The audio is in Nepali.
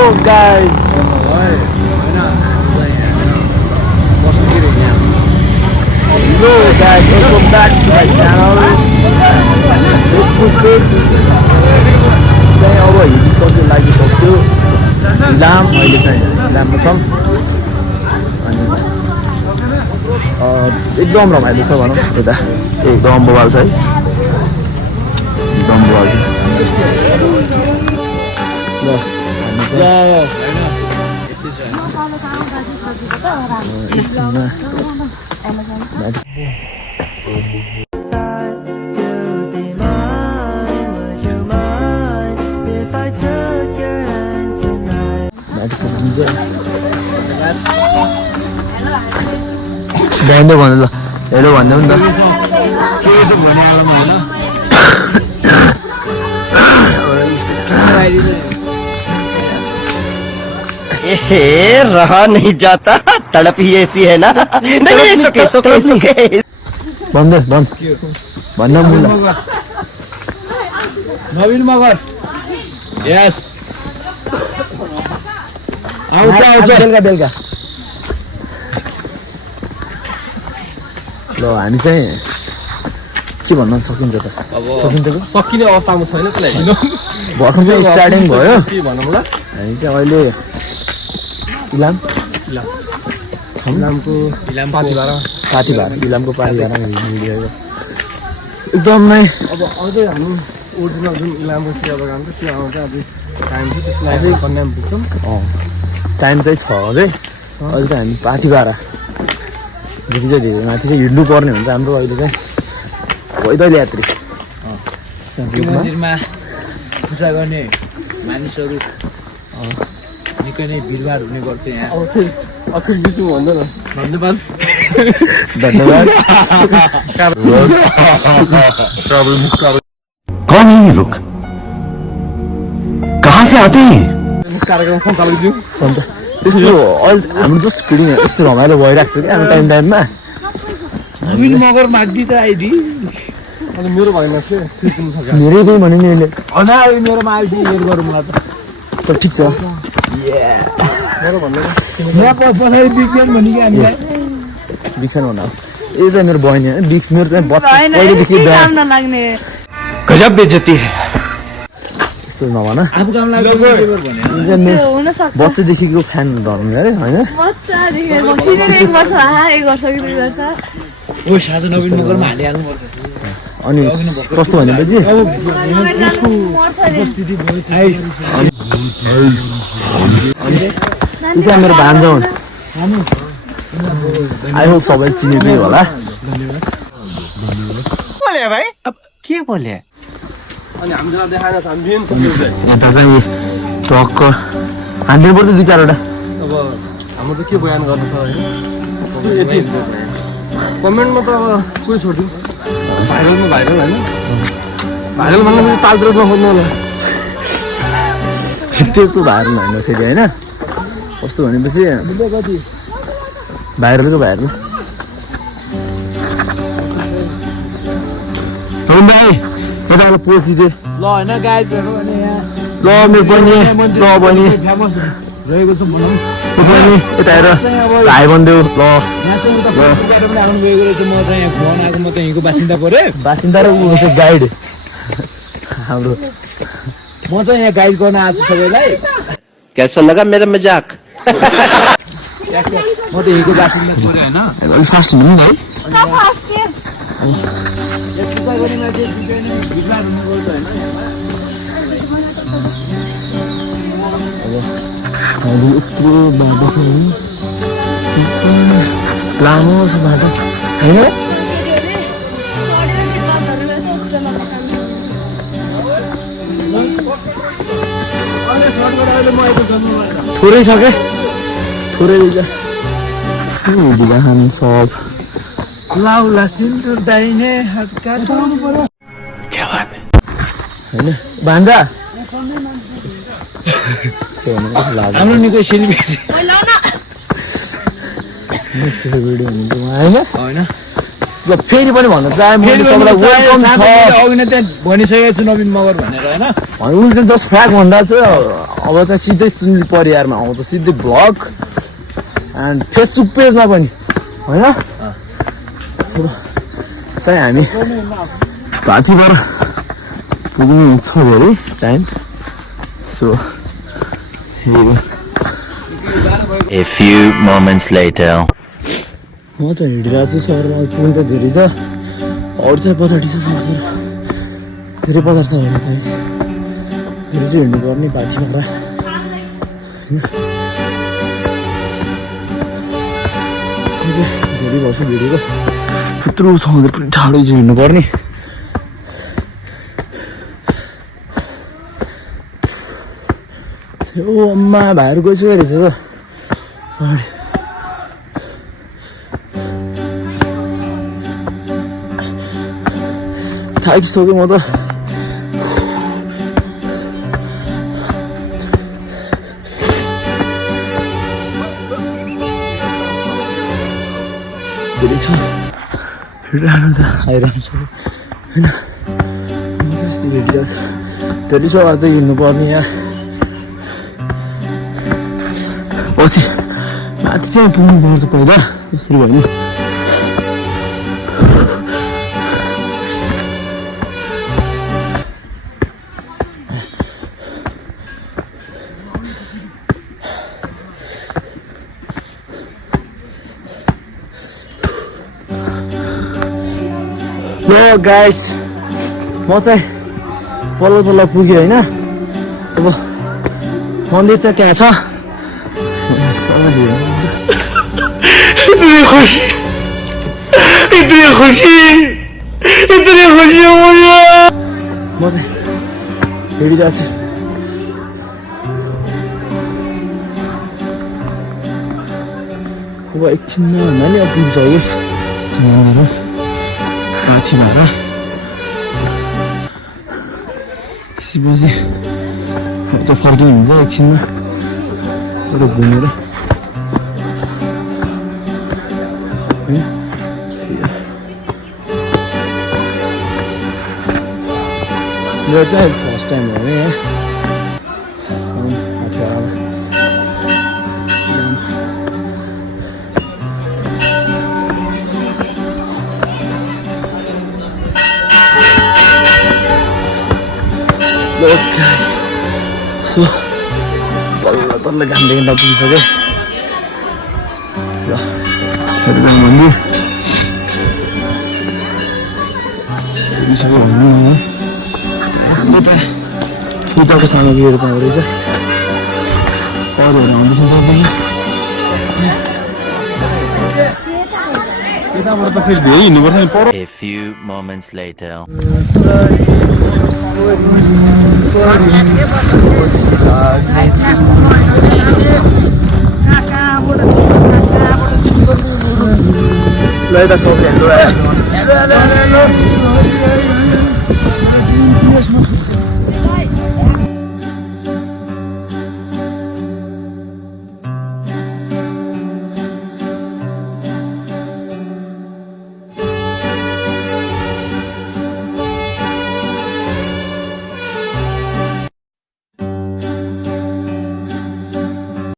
guys. Hello guys, welcome back to my channel. Facebook page चाहिँ अब हिँडिसक्यो लागिसक्यो इलाम अहिले चाहिँ इलाममा छौँ अनि एकदम रमाइलो छ भनौँ यता एकदम बवाल छ है एकदम बवाल छ भन्दै भन्नु ल हेलो भन्दै नि त रहा नहीं जाता तड़प ही ऐसी है ना नहीं सुके भन्दै भन्न मुला नवीन मगर यस आउँछ बेलुका बेलुका ल हामी चाहिँ के भन्न सकिन्छ त सकिन्छ सकिने अवस्थामा छैन भर्खर चाहिँ स्टार्टिङ भयो के भनौँ ल हामी चाहिँ अहिले इलामको पार्टी भाडा इलामको पार्टी भाडा एकदमै अब अझै हामी ओरिजिनल जुन इलामको चिया बगान छ त्यो आउँछ अझै टाइम छ त्यसलाई अझै कन्याम पुग्छौँ टाइम चाहिँ छ अझै अहिले चाहिँ हामी पार्टी भाडा देखि चाहिँ धेरै माथि चाहिँ हिँड्नु पर्ने हुन्छ हाम्रो अहिले चाहिँ पैदल यात्री मन्दिरमा पूजा गर्ने मानिसहरू निकै नै भिडभाड हुने गर्छ यहाँ अखिल बिचु भन्दैन धन्यवाद कौन है ये लोग कहाँ से आते हैं कार्यक्रम सञ्चालकज्यू त्यस्तो अहिले हाम्रो जस्ट फिडिङ यस्तो रमाइलो भइरहेको छ कि हाम्रो टाइममा नवीन मगर माग्दी त आइदी अनि मेरो भाइमा चाहिँ मेरै पनि भन्यो नि यसले अना मेरोमा आइदी हेर गरौँ मलाई त ठिक छ मेरो भन्दैन यहाँ पछाडि विज्ञान भने कि हामीलाई बिखान हुन यो चाहिँ मेरो बहिनी हो मेरो चाहिँ पहिलेदेखि गजब बेइज्जती है यस्तो नभन आफू काम लाग्यो बच्चादेखिको फ्यान धर्नु अरे होइन ओ साझा नवीन मगरमा हालिहाल्नुपर्छ अनि कस्तो भनेपछि उपस्थिति भयो यो चाहिँ मेरो भान्जा हुन् आई होप सबै चिनेकै होला बोले भाई अब के बोले अनि हामीलाई देखाएर हामी यता चाहिँ टक्क हान्दिनु पर्छ दुई चारवटा अब हाम्रो त के बयान गर्नु छ होइन यति कमेन्टमा त अब कोही छोडिदिउँ भाइरलमा भाइरल होइन भाइरल भन्दा पनि तालद्रोपमा खोज्नु होला त्यस्तो भाइरल होइन फेरि होइन कस्तो भनेपछि भाइरलको भाइरल यताबाट पोस्ट दिँदै ल होइन गाइजहरू अनि यहाँ ल मेरो बहिनी ल बहिनी फेमस रहेको छ भनौँ बहिनी यता हेर भाइ बन्देऊ ल यहाँ चाहिँ उता फोटोबाट पनि आफ्नो गएको रहेछ म चाहिँ यहाँ फोन आएको म त यहीँको बासिन्दा परेँ बासिन्दा र ऊ हुन्छ गाइड हाम्रो म चाहिँ यहाँ गाइड गर्न आएको छु सबैलाई कैसा लगा मेरा मजाक म त यहीँको बासिन्दा परेँ होइन फास्ट हुनु है लामो छ बाटो होइन थोरै छ क्या थोरै बिगा खानु सब लाउला सिन्दुर दाहिने हातका उठाउनु पर्यो क्या बात है होइन भान्जा हाम्रो निकै सेलिब्रेटी होइन होइन ल फेरि पनि भन्न चाहे मैले फेरि तपाईँलाई वेलकम छ अघि नै त्यहाँ भनिसकेको छु नवीन मगर भनेर होइन उसले चाहिँ जस्ट फ्याक भन्दा चाहिँ अब चाहिँ सिधै सुनिल परिवारमा आउँछ सिधै भ्लग एन्ड फेसबुक पेजमा पनि होइन चाहिँ हामी भातीबाट पुग्नु छ धेरै time so A few moments later. म चाहिँ हिँडिरहेको छु सहरमा पुग्नु त धेरै छ अरू चाहिँ पछाडि छ सरसर धेरै पछाडि छ भने चाहिँ धेरै चाहिँ हिँड्नुपर्ने भातीबाट होइन धेरै वर्ष हिँडेको यत्रो समुद्र पनि टाढो चाहिँ हिँड्नुपर्ने ओ अम्मा भाइहरू गइसक्यो रहेछ त थाकिसक्यो म त धेरै छ हिँडिरहनु त आइरहनु छ होइन म त यस्तो हिँडिरहेको छ धेरै छ अझै हिँड्नुपर्ने यहाँ पछि माथि चाहिँ पुग्नु पर्छ पहिला त्यसरी भएन ल गाइस म चाहिँ पल्लो तल्लो पुगेँ होइन अब मन्दिर चाहिँ त्यहाँ छ म चाहिँ हिँडिरहेको छु अब एकछिनमा भन्दा नि अब पुगिसक्यो माथिबाट त्यसपछि त फर्किनु हुन्छ एकछिनमा एउटा घुमेर यो चाहिँ फर्स्ट टाइम हो है Look guys, so बल्ल घाम देख्दा पुगिसक्यो ल हेर्दै मन्दिर पुगिसक्यो भन्नु है यता पूजाको सामग्रीहरू पाउँदो रहेछ अरूहरू आउँदैछ तपाईँ यताबाट त फेरि धेरै हिँड्नुपर्छ नि पर A few moments later. ल यता सक्यो